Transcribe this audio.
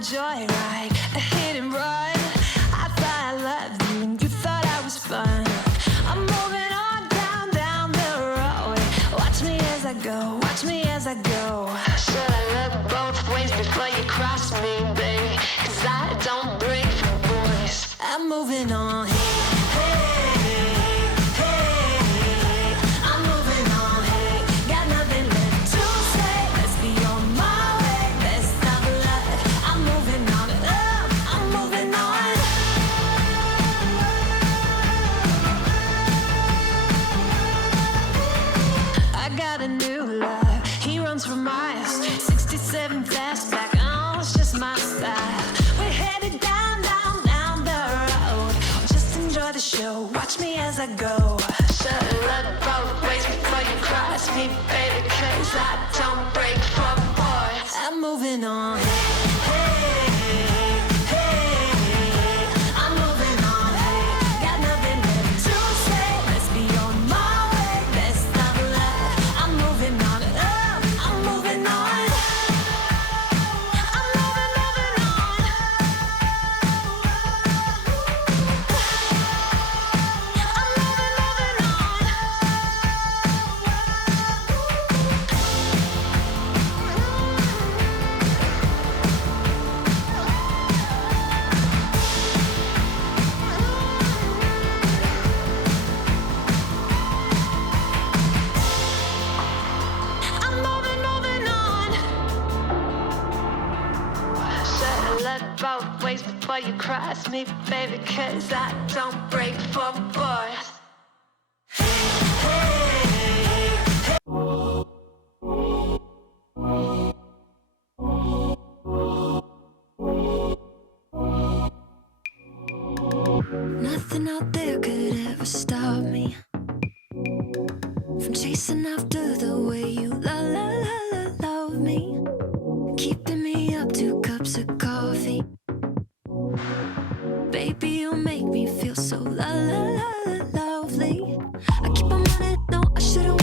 joyride, a hit and run. I thought I loved you and you thought I was fun. I'm moving on down the road. Watch me as I go, watch me as I go. Should I look both ways before you cross me, baby? 'Cause I don't break for boys. I'm moving on. For miles, 67 fastback, oh, it's just my style. We're headed down the road. Just enjoy the show, watch me as I go. Should've looked both ways before you cross me, baby, 'cause I don't break for boys. I'm moving on. Both ways before you cross me, baby, 'cause I don't break for boys. Nothing out there could ever stop me from chasing after the way you love me, keeping me up 2 cups of coffee. Baby, you make me feel so lovely. I keep on running, no, I should've